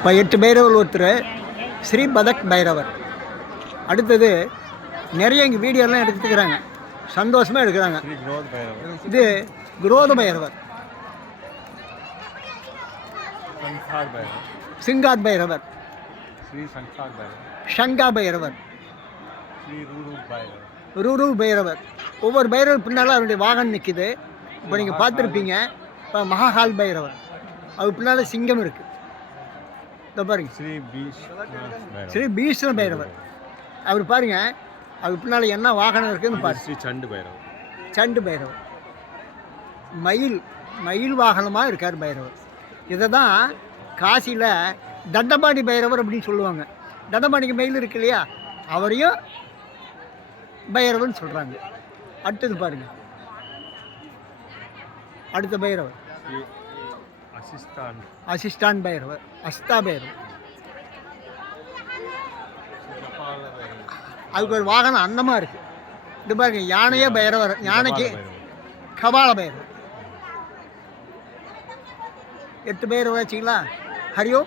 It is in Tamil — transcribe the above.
இப்போ 8 பைரவர் ஒருத்தர் ஸ்ரீ பதக் பைரவர். அடுத்தது நிறைய இங்கே வீடியோலாம் எடுத்துக்கிறாங்க, சந்தோஷமாக எடுக்கிறாங்க. இது குரோத பைரவர், சிங்காத் பைரவர், ஷங்கா பைரவர், ரூரு பைரவர். ஒவ்வொரு பைரவர் பின்னால் அவருடைய வாகனம் நிற்கிது. இப்போ நீங்கள் பார்த்துருப்பீங்க. இப்போ மகாகால் பைரவர், அவர் பின்னால் சிங்கம் இருக்குது. இதை பாருங்க, ஸ்ரீ பீஷ்ண பைரவர். அவர் பாருங்க, அவர் பின்னால் என்ன வாகனம் இருக்குதுன்னு பாருங்க. சண்டு பைரவர், சண்டு பைரவர் மயில் வாகனமாக இருக்கார் பைரவர். இதை தான் காசியில் தண்டபாணி பைரவர் அப்படின்னு சொல்லுவாங்க. தண்டபாணிக்கு மயில் இருக்கு இல்லையா, அவரையும் பைரவர்னு சொல்கிறாங்க. அடுத்தது பாருங்க, அடுத்த பைரவர் அசிஸ்டான் பைரவர், அஸ்தா பைரவர். அதுக்கு ஒரு வாகனம் அந்தமாக இருக்குது. இது பாருங்க, யானையே பைரவர், யானைக்கு கபால பைரவர். 8 பைரவர் வச்சிங்களா? ஹரியோ.